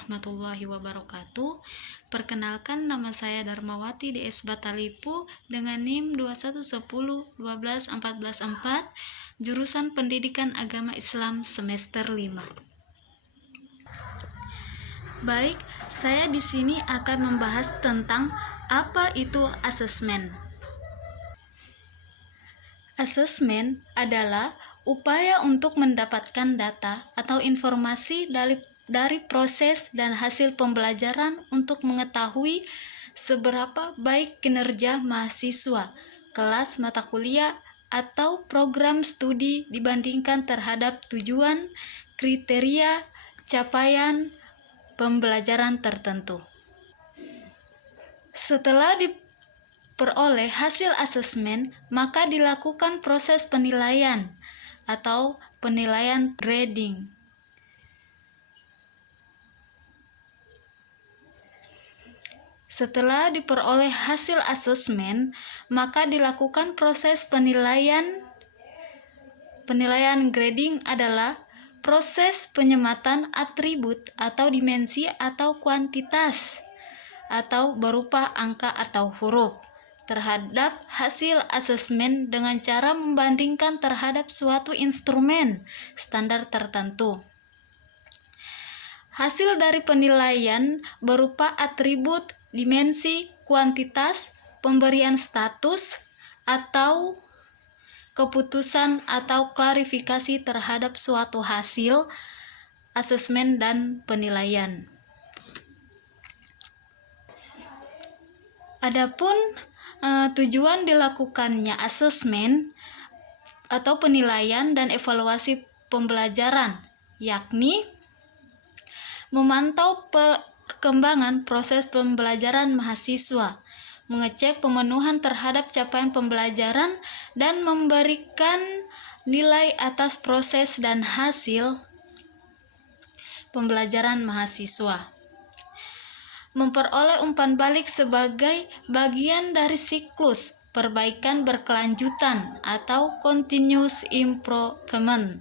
warahmatullahi wabarakatuh. Perkenalkan, nama saya Darmawati DS Batalipu dengan NIM 2110-12-14-4, jurusan Pendidikan Agama Islam semester 5. Baik, saya di sini akan membahas tentang apa itu asesmen. Asesmen adalah upaya untuk mendapatkan data atau informasi dari proses dan hasil pembelajaran untuk mengetahui seberapa baik kinerja mahasiswa, kelas mata kuliah, atau program studi dibandingkan terhadap tujuan, kriteria, capaian pembelajaran tertentu. Setelah diperoleh hasil asesmen, maka dilakukan proses penilaian atau penilaian grading. Setelah diperoleh hasil asesmen, maka dilakukan proses penilaian. Penilaian grading adalah proses penyematan atribut atau dimensi atau kuantitas atau berupa angka atau huruf terhadap hasil asesmen dengan cara membandingkan terhadap suatu instrumen standar tertentu. Hasil dari penilaian berupa atribut, dimensi, kuantitas, pemberian status, atau keputusan atau klarifikasi terhadap suatu hasil asesmen dan penilaian. Adapun tujuan dilakukannya asesmen atau penilaian dan evaluasi pembelajaran, yakni memantau perkembangan proses pembelajaran mahasiswa, mengecek pemenuhan terhadap capaian pembelajaran, dan memberikan nilai atas proses dan hasil pembelajaran mahasiswa. Memperoleh umpan balik sebagai bagian dari siklus perbaikan berkelanjutan atau continuous improvement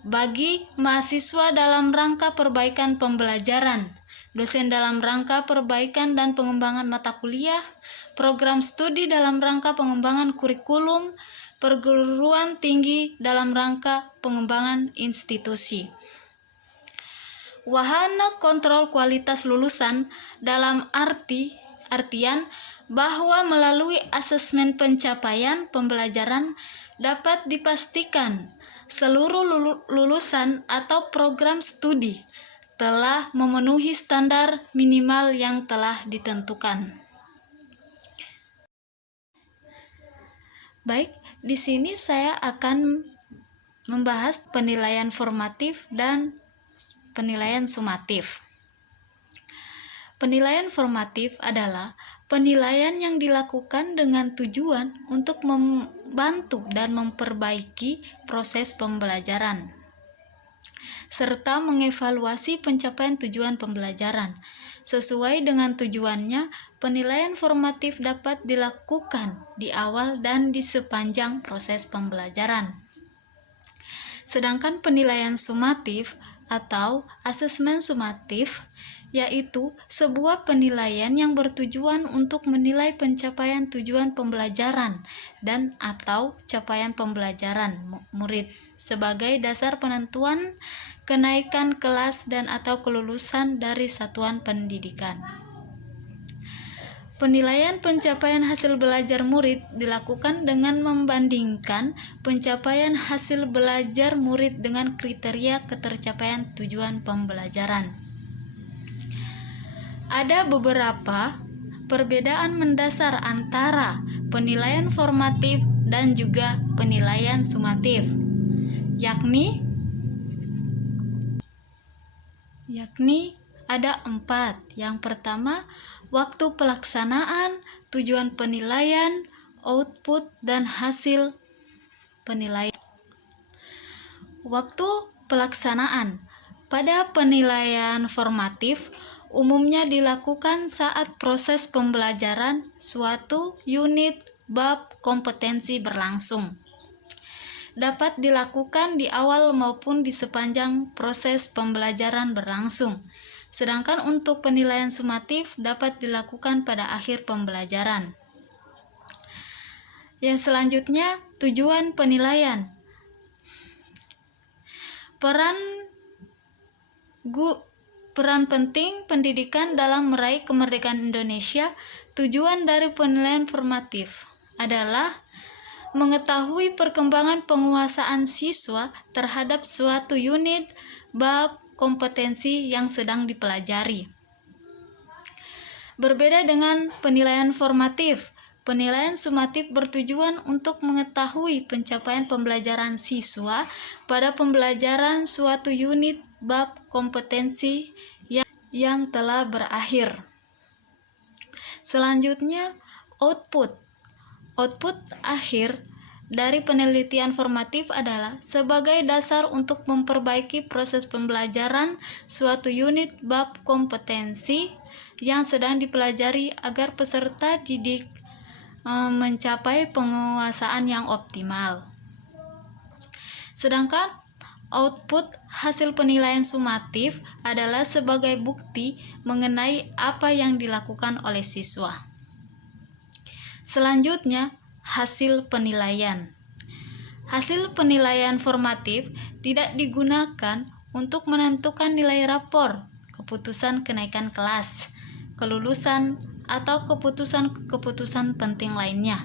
bagi mahasiswa dalam rangka perbaikan pembelajaran, dosen dalam rangka perbaikan dan pengembangan mata kuliah, program studi dalam rangka pengembangan kurikulum, perguruan tinggi dalam rangka pengembangan institusi. Wahana kontrol kualitas lulusan dalam artian bahwa melalui asesmen pencapaian pembelajaran dapat dipastikan seluruh lulusan atau program studi telah memenuhi standar minimal yang telah ditentukan. Baik, di sini saya akan membahas penilaian formatif dan penilaian sumatif. Penilaian formatif adalah penilaian yang dilakukan dengan tujuan untuk membantu dan memperbaiki proses pembelajaran, serta mengevaluasi pencapaian tujuan pembelajaran. Sesuai dengan tujuannya, penilaian formatif dapat dilakukan di awal dan di sepanjang proses pembelajaran. Sedangkan penilaian sumatif atau asesmen sumatif yaitu sebuah penilaian yang bertujuan untuk menilai pencapaian tujuan pembelajaran dan atau capaian pembelajaran murid sebagai dasar penentuan kenaikan kelas dan atau kelulusan dari satuan pendidikan. Penilaian pencapaian hasil belajar murid dilakukan dengan membandingkan pencapaian hasil belajar murid dengan kriteria ketercapaian tujuan pembelajaran. Ada beberapa perbedaan mendasar antara penilaian formatif dan juga penilaian sumatif, yakni ada 4. Yang pertama, waktu pelaksanaan, tujuan penilaian, output, dan hasil penilaian. Waktu pelaksanaan. Pada penilaian formatif, umumnya dilakukan saat proses pembelajaran suatu unit bab kompetensi berlangsung. Dapat dilakukan di awal maupun di sepanjang proses pembelajaran berlangsung. Sedangkan untuk penilaian sumatif dapat dilakukan pada akhir pembelajaran. Yang selanjutnya, tujuan penilaian. Peran penting pendidikan dalam meraih kemerdekaan Indonesia. Tujuan dari penilaian formatif adalah mengetahui perkembangan penguasaan siswa terhadap suatu unit bab kompetensi yang sedang dipelajari. Berbeda dengan penilaian formatif, penilaian sumatif bertujuan untuk mengetahui pencapaian pembelajaran siswa pada pembelajaran suatu unit bab kompetensi yang telah berakhir. Selanjutnya, output. Output akhir dari penelitian formatif adalah sebagai dasar untuk memperbaiki proses pembelajaran suatu unit bab kompetensi yang sedang dipelajari agar peserta didik mencapai penguasaan yang optimal. Sedangkan output hasil penilaian sumatif adalah sebagai bukti mengenai apa yang dilakukan oleh siswa. Selanjutnya, hasil penilaian. Hasil penilaian formatif tidak digunakan untuk menentukan nilai rapor, keputusan kenaikan kelas, kelulusan, atau keputusan-keputusan penting lainnya.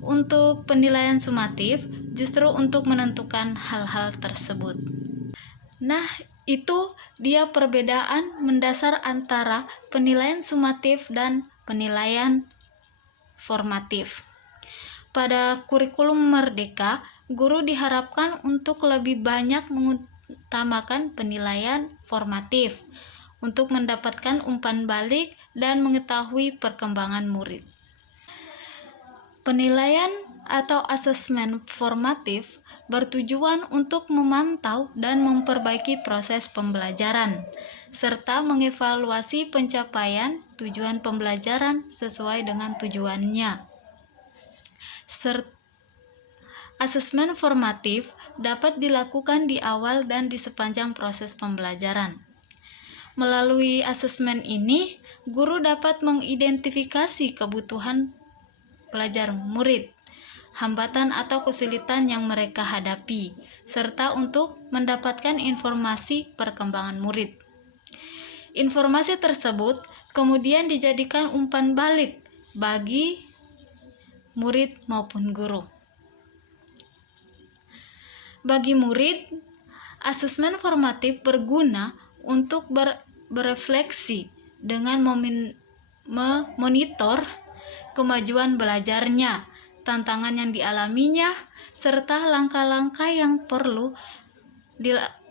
Untuk penilaian sumatif, justru untuk menentukan hal-hal tersebut. Nah, itu dia perbedaan mendasar antara penilaian sumatif dan penilaian formatif. Pada kurikulum Merdeka, guru diharapkan untuk lebih banyak mengutamakan penilaian formatif untuk mendapatkan umpan balik dan mengetahui perkembangan murid. Penilaian atau asesmen formatif bertujuan untuk memantau dan memperbaiki proses pembelajaran, serta mengevaluasi pencapaian tujuan pembelajaran sesuai dengan tujuannya. Asesmen formatif dapat dilakukan di awal dan di sepanjang proses pembelajaran. Melalui asesmen ini, guru dapat mengidentifikasi kebutuhan belajar murid, hambatan atau kesulitan yang mereka hadapi, serta untuk mendapatkan informasi perkembangan murid. Informasi tersebut kemudian dijadikan umpan balik bagi murid maupun guru. Bagi murid, asesmen formatif berguna untuk berefleksi dengan memonitor kemajuan belajarnya, tantangan yang dialaminya, serta langkah-langkah yang perlu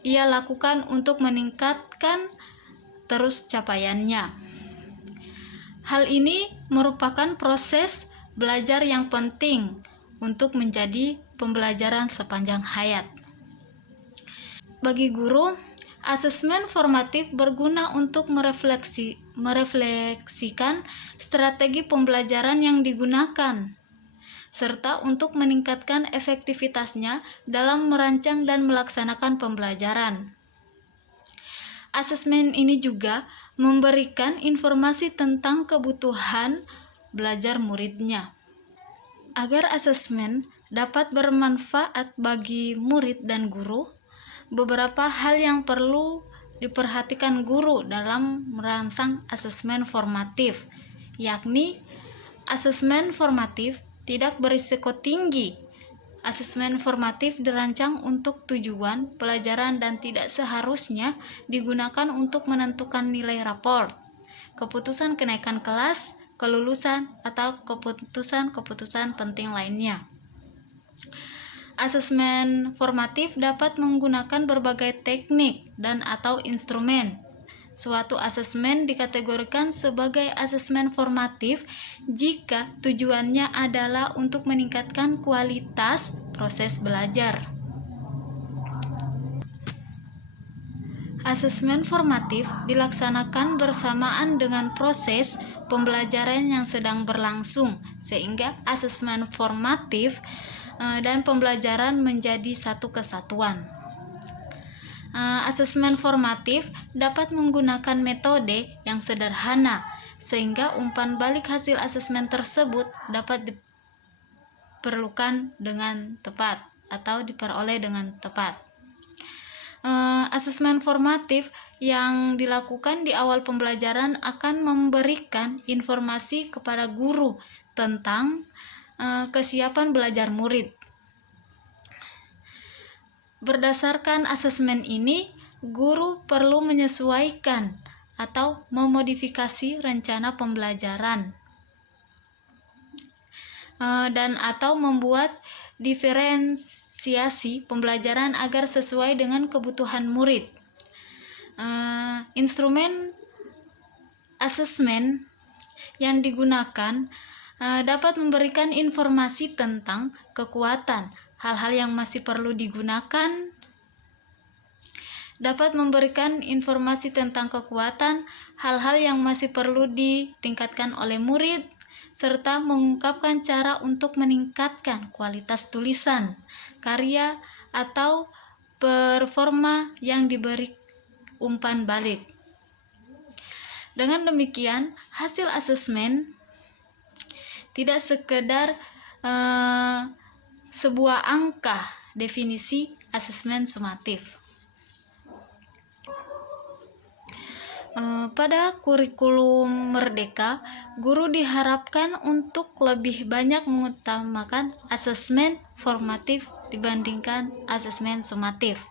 ia lakukan untuk meningkatkan terus capaiannya. Hal ini merupakan proses belajar yang penting untuk menjadi pembelajaran sepanjang hayat. Bagi guru, asesmen formatif berguna untuk merefleksikan strategi pembelajaran yang digunakan, serta untuk meningkatkan efektivitasnya dalam merancang dan melaksanakan pembelajaran. Asesmen ini juga memberikan informasi tentang kebutuhan belajar muridnya. Agar asesmen dapat bermanfaat bagi murid dan guru, beberapa hal yang perlu diperhatikan guru dalam merancang asesmen formatif, yakni asesmen formatif tidak berisiko tinggi. Asesmen formatif dirancang untuk tujuan pelajaran dan tidak seharusnya digunakan untuk menentukan nilai rapor, keputusan kenaikan kelas, kelulusan, atau keputusan-keputusan penting lainnya. Asesmen formatif dapat menggunakan berbagai teknik dan atau instrumen. Suatu asesmen dikategorikan sebagai asesmen formatif jika tujuannya adalah untuk meningkatkan kualitas proses belajar. Asesmen formatif dilaksanakan bersamaan dengan proses pembelajaran yang sedang berlangsung, sehingga asesmen formatif dan pembelajaran menjadi satu kesatuan. Asesmen formatif dapat menggunakan metode yang sederhana sehingga umpan balik hasil asesmen tersebut dapat diperlukan dengan tepat atau diperoleh dengan tepat. Asesmen formatif yang dilakukan di awal pembelajaran akan memberikan informasi kepada guru tentang kesiapan belajar murid. Berdasarkan asesmen ini, guru perlu menyesuaikan atau memodifikasi rencana pembelajaran dan atau membuat diferensiasi pembelajaran agar sesuai dengan kebutuhan murid. Instrumen asesmen yang digunakan dapat memberikan informasi tentang kekuatan, hal-hal yang masih perlu digunakan, dapat memberikan informasi tentang kekuatan, hal-hal yang masih perlu ditingkatkan oleh murid, serta mengungkapkan cara untuk meningkatkan kualitas tulisan, karya, atau performa yang diberi umpan balik. Dengan demikian, hasil asesmen tidak sekedar sebuah angka definisi asesmen sumatif. Pada kurikulum Merdeka, guru diharapkan untuk lebih banyak mengutamakan asesmen formatif dibandingkan asesmen sumatif.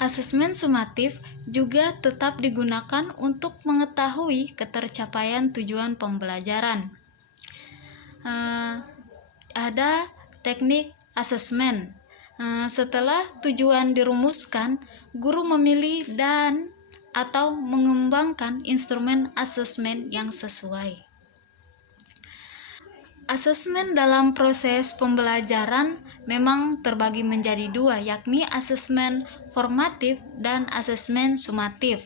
Asesmen sumatif juga tetap digunakan untuk mengetahui ketercapaian tujuan pembelajaran. Ada teknik asesmen. Setelah tujuan dirumuskan, guru memilih dan atau mengembangkan instrumen asesmen yang sesuai. Asesmen dalam proses pembelajaran memang terbagi menjadi dua, yakni asesmen formatif dan asesmen sumatif.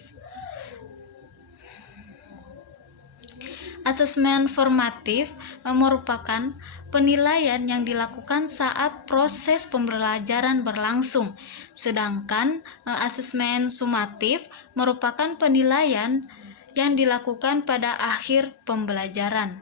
Asesmen formatif merupakan penilaian yang dilakukan saat proses pembelajaran berlangsung, sedangkan asesmen sumatif merupakan penilaian yang dilakukan pada akhir pembelajaran.